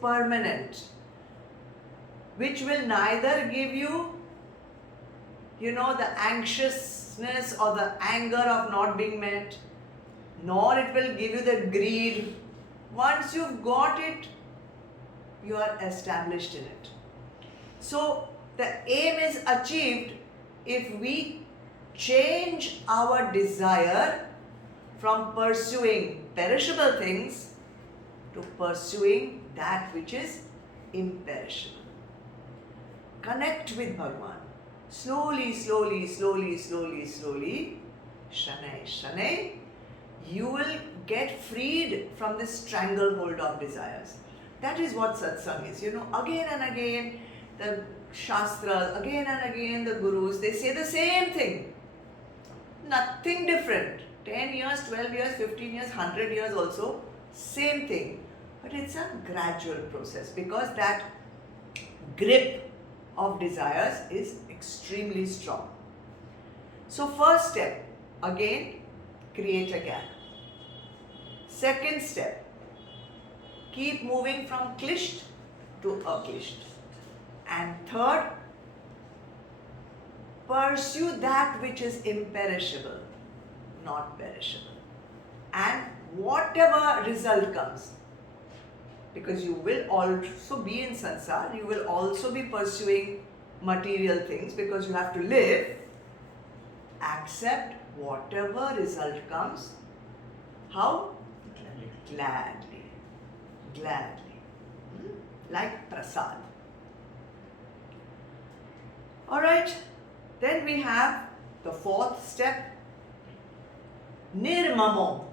permanent, which will neither give you, the anxiousness or the anger of not being met, nor it will give you the greed. Once you've got it, you are established in it. So the aim is achieved if we change our desire from pursuing perishable things to pursuing that which is imperishable. Connect with Bhagavan. Slowly, slowly, slowly, slowly, slowly, shanai, shanai, you will get freed from this stranglehold of desires. That is what satsang is. Again and again, the shastras, again and again, the gurus, they say the same thing. Nothing different. 10 years, 12 years, 15 years, 100 years also, same thing. But it's a gradual process because that grip of desires is extremely strong. So first step, again, create a gap. Second step, keep moving from klisht to aklisht. And third, pursue that which is imperishable, not perishable. And whatever result comes, because you will also be in sansar, you will also be pursuing material things because you have to live. Accept whatever result comes. How? Gladly. Gladly. Like prasad. Alright, then we have the fourth step. Nirmamo.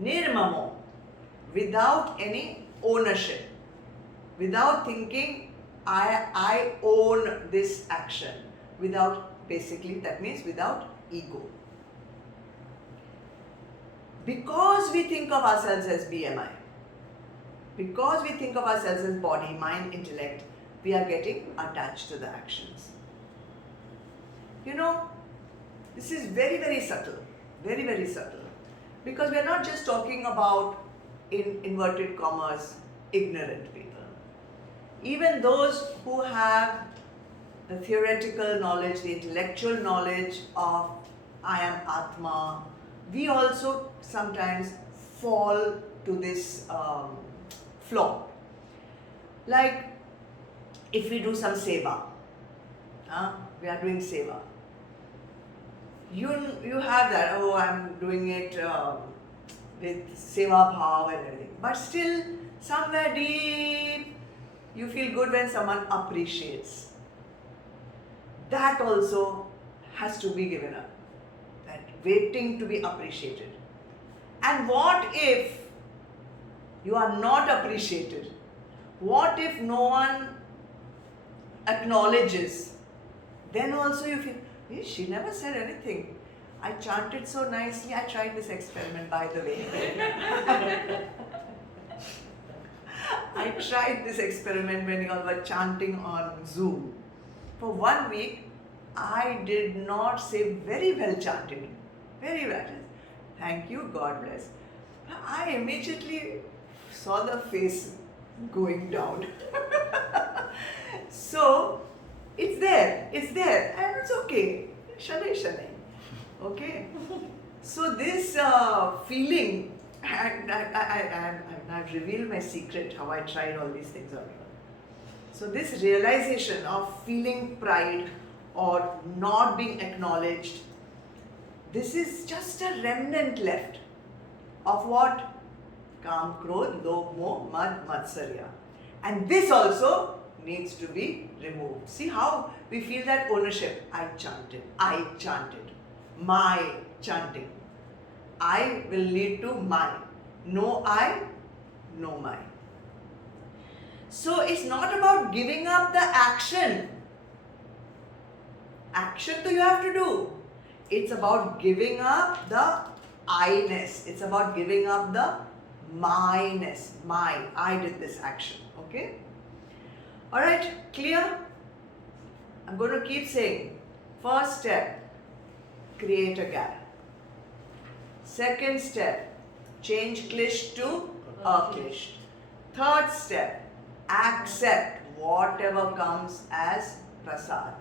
Nirmamo. Without any ownership. Without thinking, I own this action. Basically that means without ego. Because we think of ourselves as BMI, because we think of ourselves as body, mind, intellect, we are getting attached to the actions. This is very, very subtle, very, very subtle. Because we are not just talking about, in inverted commas, ignorant people. Even those who have the theoretical knowledge, the intellectual knowledge of I am Atma, we also sometimes fall to this flaw. Like if we do some seva, we are doing seva. You have that, I'm doing it with seva bhav and everything. But still, somewhere deep, you feel good when someone appreciates. That also has to be given up. That waiting to be appreciated. And what if you are not appreciated? What if no one acknowledges? Then also you feel, she never said anything. I chanted so nicely. I tried this experiment, by the way. I tried this experiment when you all were chanting on Zoom. For 1 week, I did not say very well chanted. Very well. Thank you, God bless. I immediately saw the face going down. So, it's there, and it's okay. Shanai, shanai. Okay? So this feeling, and I've revealed my secret, how I tried all these things on you. So this realization of feeling pride or not being acknowledged, this is just a remnant left of what? Kam, Krodh, Lobh, Moh, Mad, Matsarya. And this also needs to be removed. See how we feel that ownership. I chanted. My chanting. I will lead to my. No I, no my. So it's not about giving up the action. Action that you have to do. It's about giving up the I-ness. It's about giving up the my-ness. I did this action. Okay? Alright, clear? I'm going to keep saying. First step, create a gap. Second step, change klish to aklish. Third step, accept whatever comes as prasad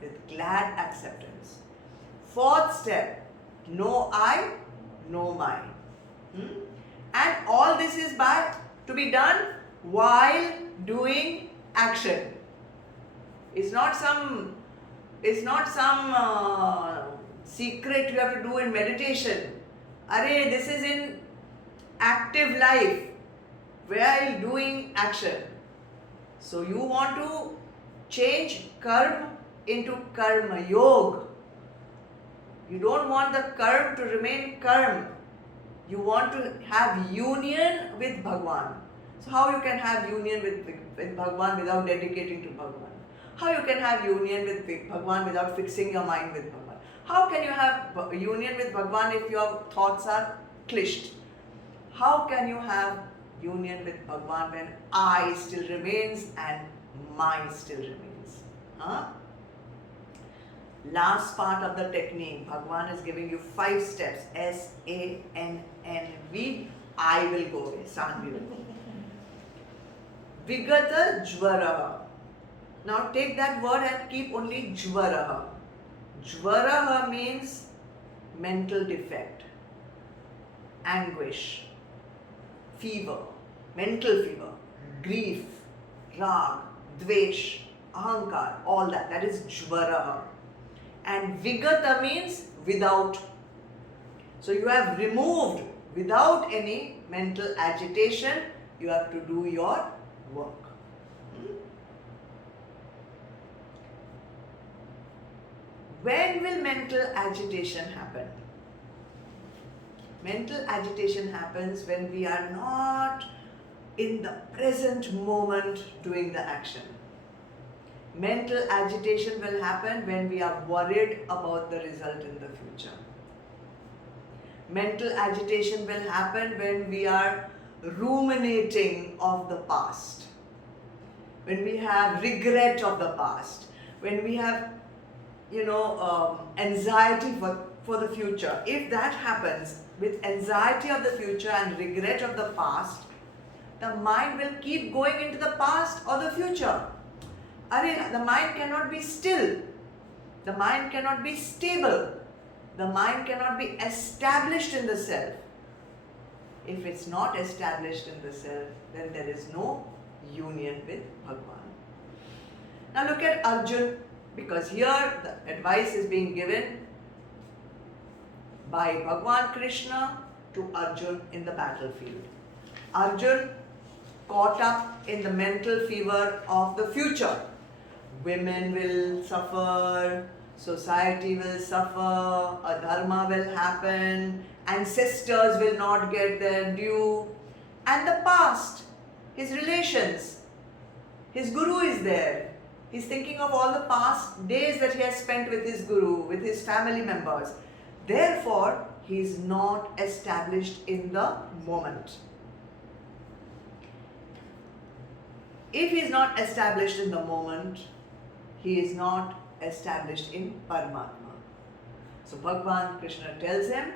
with glad acceptance. Fourth step, no I, no mine. And all this is to be done while doing action. It's not some secret you have to do in meditation. Arey, this is in active life while doing action. So you want to change karma into karma yoga. You don't want the karma to remain karma. You want to have union with Bhagwan. So how you can have union with Bhagwan without dedicating to Bhagwan? How you can have union with Bhagwan without fixing your mind with Bhagwan? How can you have union with Bhagwan if your thoughts are clished? How can you have union with Bhagwan when I still remains and mind still remains? Last part of the technique, Bhagwan is giving you 5 steps. SANNV. I will go away. Sanvi will go. Vigata Jvaraha. Now take that word and keep only Jvaraha. Jvaraha means mental defect, anguish, fever, mental fever, grief, rag, dvesh, ahankar, all that. That is Jvaraha. And Vigata means without. So you have removed without any mental agitation, you have to do your work. When will mental agitation happen? Mental agitation happens when we are not in the present moment doing the action. Mental agitation will happen when we are worried about the result in the future. Mental agitation will happen when we are ruminating of the past, when we have regret of the past, when we have anxiety for the future. If that happens with anxiety of the future and regret of the past, the mind will keep going into the past or the future. The mind cannot be still. The mind cannot be stable. The mind cannot be established in the self. If it's not established in the self, then there is no union with Bhagwan. Now look at Arjun, because here the advice is being given by Bhagwan Krishna to Arjun in the battlefield. Arjun caught up in the mental fever of the future. Women will suffer, society will suffer, adharma will happen, ancestors will not get their due, and the past, his relations, his guru is there. He's thinking of all the past days that he has spent with his guru, with his family members. Therefore, he is not established in the moment. If he is not established in the moment, he is not established in Paramatma. So Bhagwan Krishna tells him,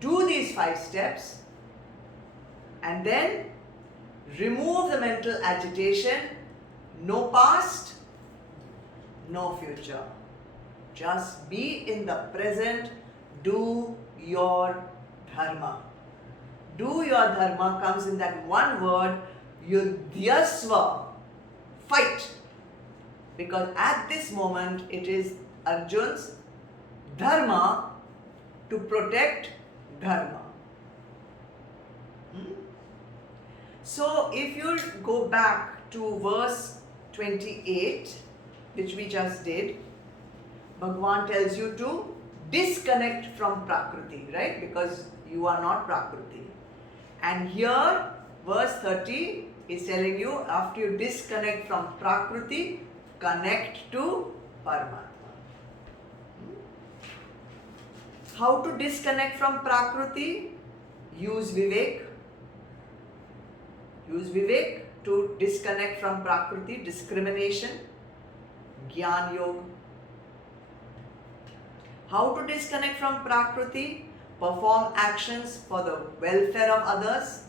do these 5 steps and then remove the mental agitation. No past, no future. Just be in the present. Do your dharma. Do your dharma comes in that one word, yudhyasva. Fight. Because at this moment it is Arjun's dharma to protect dharma. So if you go back to verse 28, which we just did, Bhagwan tells you to disconnect from Prakriti, right? Because you are not Prakriti. And here, verse 30 is telling you, after you disconnect from Prakriti, connect to Paramatma. How to disconnect from Prakriti? Use Vivek. Use Vivek to disconnect from Prakriti, discrimination, Gyan Yoga. How to disconnect from Prakriti? Perform actions for the welfare of others,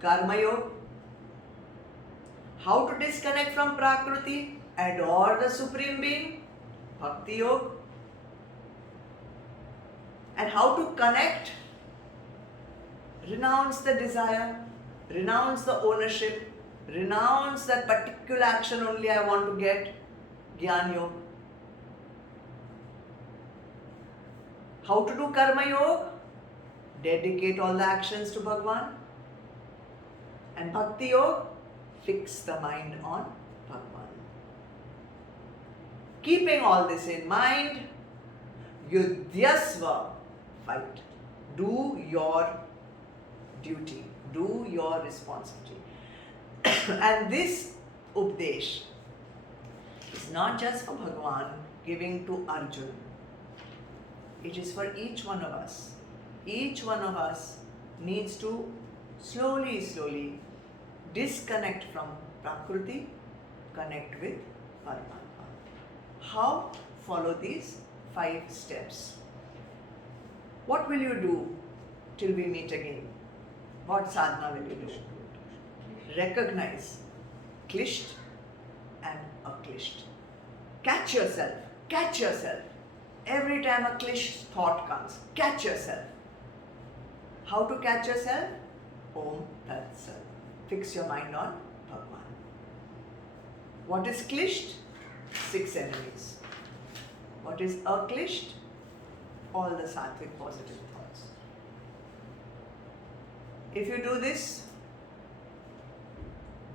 Karma Yoga. How to disconnect from Prakriti, adore the Supreme Being, Bhakti Yoga. And how to connect, renounce the desire, renounce the ownership, renounce that particular action only I want to get, Jnana Yoga. How to do Karma Yoga? Dedicate all the actions to Bhagwan. And Bhakti Yoga, fix the mind on Bhagwan. Keeping all this in mind, Yudhyasva, fight. Do your duty. Do your responsibility. And this Updesh is not just for Bhagwan giving to Arjun. It is for each one of us. Each one of us needs to slowly disconnect from Prakriti, connect with Paramatma. How? Follow these 5 steps. What will you do till we meet again? What sadhana will you do? Recognize Klisht and Aklisht. Catch yourself. Catch yourself. Every time a Klisht thought comes, catch yourself. How to catch yourself? Om Tat Sat. Fix your mind on Bhagwan. What is Klisht? 6 enemies. What is Aklisht? All the sattvic positive thoughts. If you do this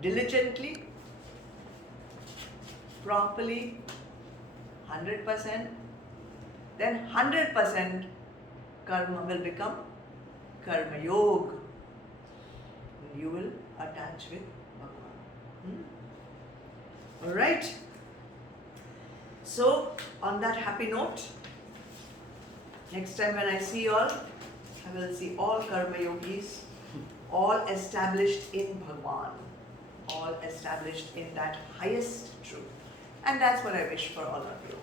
diligently, properly, 100%, then 100% karma will become Karma Yoga. You will attach with Bhagwan. Alright. So, on that happy note, next time when I see you all, I will see all Karma Yogis, all established in Bhagwan, all established in that highest truth. And that's what I wish for all of you.